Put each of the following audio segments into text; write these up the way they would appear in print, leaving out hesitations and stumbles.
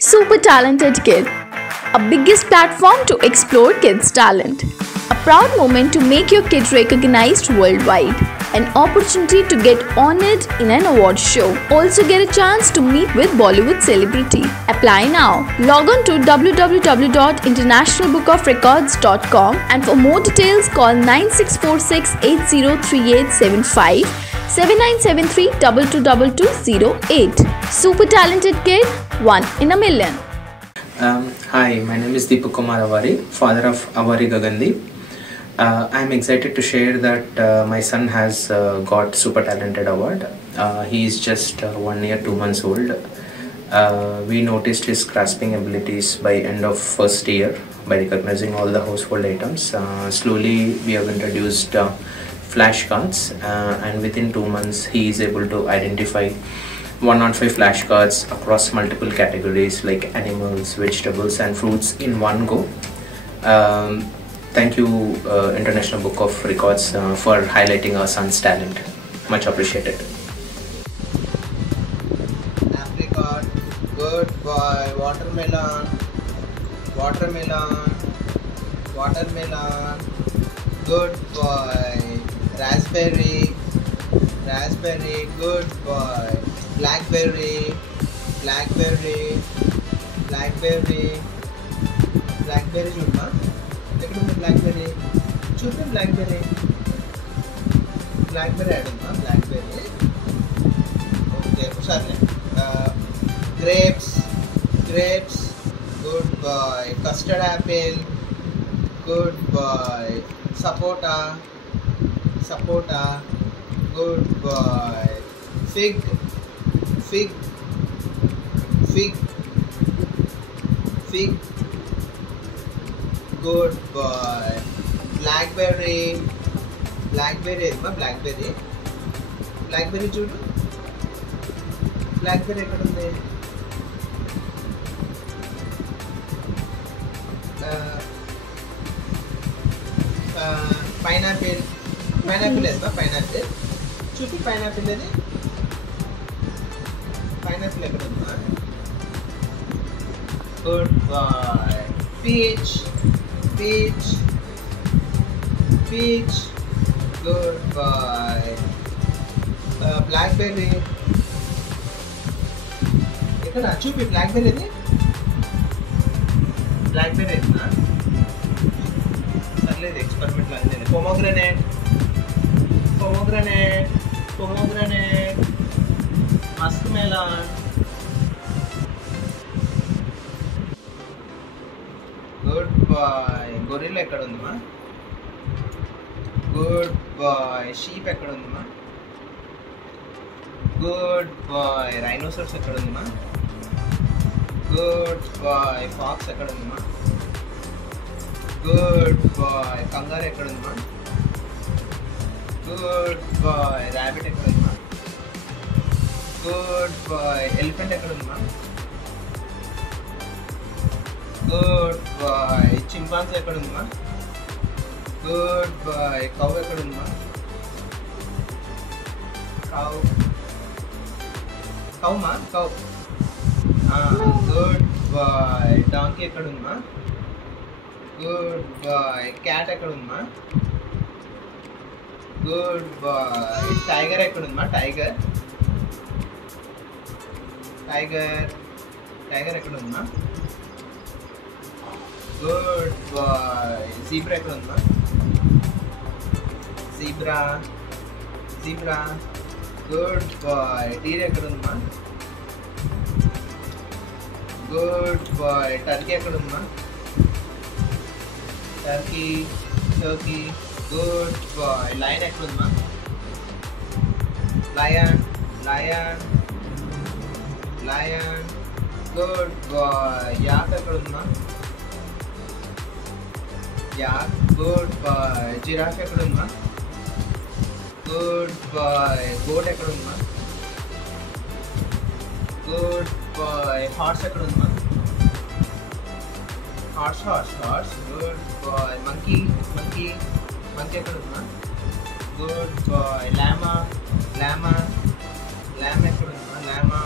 Super Talented Kid, a biggest platform to explore kids' talent. A proud moment to make your kid recognized worldwide. An opportunity to get honored in an award show. Also get a chance to meet with Bollywood celebrity. Apply now. Log on to www.internationalbookofrecords.com and for more details call 9646803875 7973 222208. Super Talented Kid, one in a million. Hi, my name is Deepak Kumar Avari, father of Avari Gagandi. I'm excited to share that my son has got Super Talented Award. He is just 1 year, 2 months old. We noticed his grasping abilities by end of first year by recognizing all the household items. Slowly we have introduced flashcards and within 2 months he is able to identify 105 flashcards across multiple categories like animals, vegetables and fruits in one go. Thank you International Book of Records for highlighting our son's talent. Much appreciated. Apricot, good boy. Watermelon, watermelon, watermelon, good boy. Raspberry, raspberry, good boy. Blackberry, blackberry, blackberry, blackberry చూడమా ఎక్కడ ఉంది blackberry చూద్దాం blackberry blackberry ఆడుందా blackberry okay ఒకసారి grapes grapes good boy custard apple good boy sapota sapota good boy fig fig fig fig good boy blackberry blackberry edma blackberry blackberry చూడు blackberry ఎక్కడ ఉంది pineapple pineapple edma pineapple చూపి pineapple అది pineapple ఎక్కడ ఉందా good boy peach peach peach good boy blackberry ఎక్కడ చూపి బ్లాక్బెర్రీది బ్లాక్బెర్రీ ఎట్లా సర్లేదు ఎక్స్పెరిమెంట్ లాగా pomegranate pomegranate pomegranate muskmelon good boy gorilla ఎక్కడ ఉందమ్మా గుడ్ బాయ్ షీప్ ఎక్కడ ఉందమ్మా గుడ్ బాయ్ రైనోసర్స్ ఎక్కడ ఉందమ్మా గుడ్ బాయ్ ఫాక్స్ ఎక్కడ ఉందమ్మా గుడ్ బాయ్ కంగారు ఎక్కడ ఉందమ్మా గుడ్ బాయ్ ర్యాబిట్ ఎక్కడ ఉందమ్మా గుడ్ బాయ్ ఎలిఫెంట్ ఎక్కడ ఉందమ్మా గుడ్ బాయ్ చింపాంజీ ఎక్కడ ఉందమ్మా గుడ్ బాయ్ కౌ ఎక్కడ ఉందమ్మా కౌ కౌమా కౌ గుడ్ బాయ్ డాంకీ ఎక్కడ ఉందమ్మా గుడ్ బాయ్ క్యాట్ ఎక్కడ ఉందమ్మా గుడ్ బాయ్ టైగర్ ఎక్కడ ఉందమ్మా టైగర్ టైగర్ టైగర్ ఎక్కడ ఉందా గుడ్ బాయ్ జీబ్రా ఎక్కడ ఉందా zebra zebra good boy deer ఎక్కడ ఉందా గుడ్ బాయ్ టర్కీ ఎక్కడ ఉందా turkey turkey good boy lion ఎక్కడ ఉందా lion lion lion good boy yak ఎక్కడ ఉందా yak good boy giraffe ఎక్కడ ఉందా good boy goat ఎక్కడ ఉందా good boy horse ఎక్కడ ఉందా horse horse horse good boy monkey monkey monkey ఎక్కడ ఉందా good boy llama llama llama ఎక్కడ ఉందా llama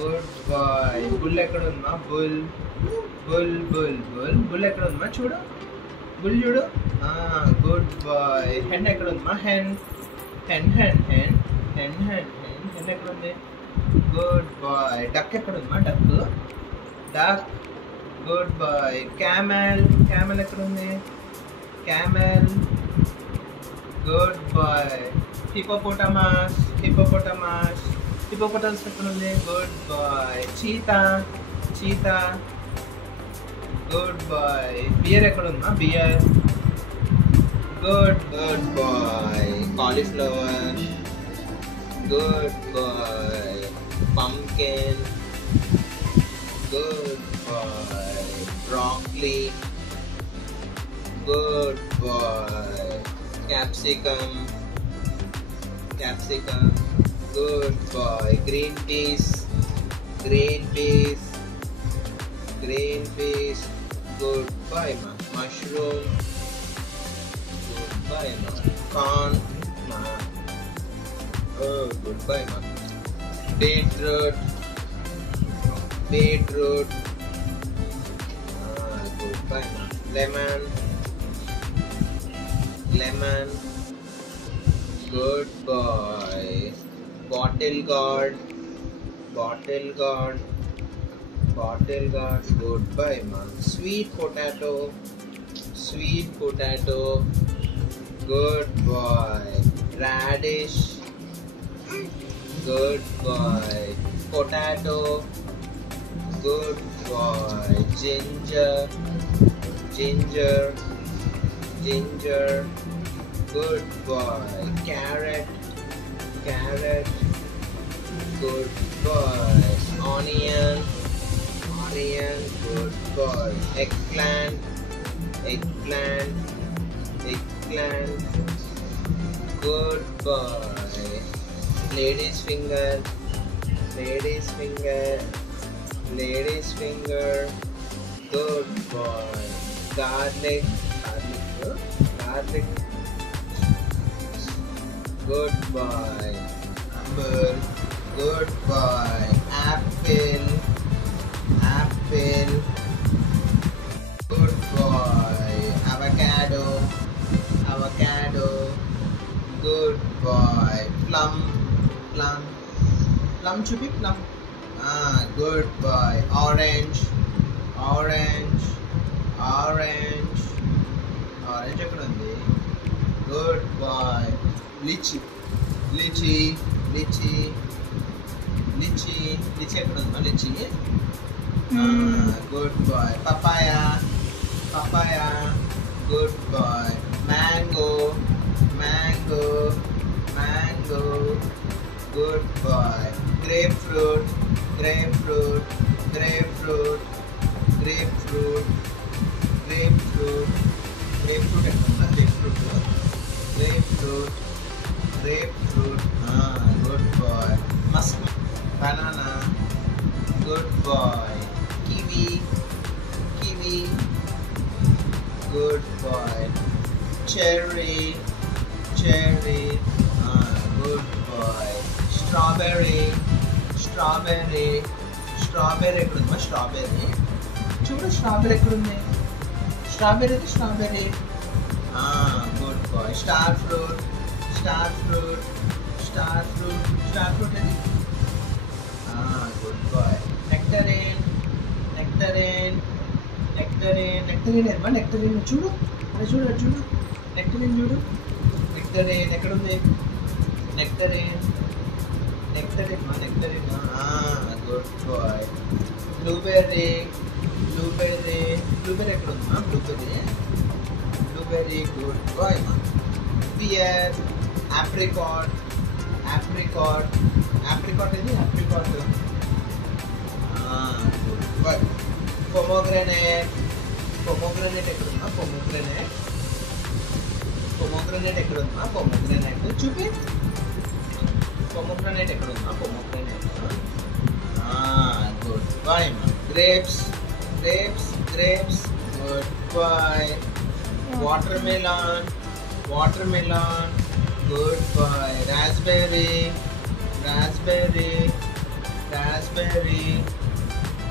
గుడ్ బాయ్. బుల్ ఎక్కడ ఉందా? Bull bull bull bull bull ఎక్కడ ఉందా? చూడు బుల్ చూడు. Good bye. హెన్ ఎక్కడ ఉందా? Hen hen hen hen hen hen hen hen ఎక్కడ ఉంది? Good boy. డక్ ఎక్కడ ఉందా? Duck duck. Good boy. Camel camel ఎక్కడ ఉంది? Camel. Good boy. Hippopotamus hippopotamus hippopotamus ఎక్కడ ఉంది? Good boy. Cheetah cheetah. Good boy. Bear ఎక్కడ ఉందా? Bear. Good good boy. Cauliflower. Good boy. Pumpkin. Good boy. Broccoli. Good boy. Capsicum capsicum. Good boy. Green peas. Green peas. Green peas. Good boy, ma. Mushroom. Good boy, ma. Corn, ma. Oh, good boy, ma. Beetroot. Beetroot. Good boy, ma. Lemon. Lemon. Good boy. Bottle gourd. Bottle gourd. Bottle gourd. Good boy, ma. Sweet potato. Sweet potato. Good boy. Radish. Good boy. Potato. Good boy. Ginger. Ginger. Ginger. Good boy. Carrot. Carrot. Good boy. Onion. Onion. Good boy. Eggplant. Eggplant. Eggplant. Good boy. Lady's finger. Lady's finger. Lady's finger. Good boy. Garlic. Garlic. Garlic. Good boy. Apple. Good boy. Apple. Apple. Good boy. Avocado. Avocado. Good boy. Plum. Plum. Plum should be plum. Good boy. Orange. Orange. Orange. Orange ఎక్కడ ఉంది? Good boy. Lychee. Lychee. Lychee. Lychee. Lychee ఎక్కడ ఉందా? Lychee. Good boy. Papaya. Papaya. Good boy. Mango. Mango. Mango. Good boy. Grapefruit. Grapefruit. Grapefruit. Grapefruit. Grapefruit. Grapefruit ఎక్కడ ఉందా? Grapefruit. Grapefruit. Grapefruit. Good boy. Musk. Banana. Good boy. Kiwi. Kiwi. Good boy. Cherry. Cherry. Good boy. Strawberry. Strawberry. Strawberry ఎక్కడ ఉందా? Strawberry. చూడు strawberry ఎక్కడ ఉంది? Strawberry. Strawberry. Good boy. Star fruit. Star fruit. Star fruit. Star fruit is good boy. Nectarine. Nectarine. Nectarine. Nectarine ఏమా? Nectarine చూడు. అది చూడు. చూడు. Nectarine చూడు. Nectarine ఎక్కడ ఉంది? Nectarine. Nectarine మా Nectarine. Good boy. Blueberry. Blueberry. Blueberry ఎక్కడ ఉందా? Blueberry. Blueberry. Good boy ma. Pear. Apricot. Apricot. Apricot is apricot. Good boy. Pomegranate. Pomegranate ఎక్కడ ఉందా? Pomegranate. Pomegranate ఎక్కడ ఉందా? Pomegranate చూపి. Pomegranate ఎక్కడ ఉందా? Pomegranate. Good boy ma. Grapes. Grapes. Grapes. Good boy. Watermelon. Watermelon. Good boy. Raspberry. Raspberry. Raspberry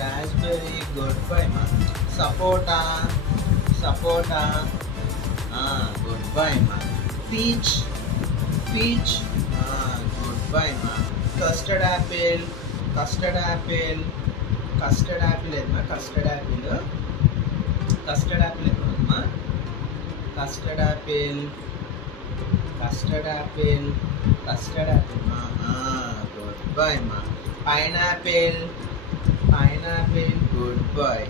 raspberry good bye మా. సపోటా sapota good bye మా. Peach peach good bye మా. Custard Apple custard Apple custard Apple ఏదమ్మా custard Apple custard Apple ఎక్కడమ్మా custard Apple custard Apple custard Apple మా good bye మా. Pineapple pineapple good bye.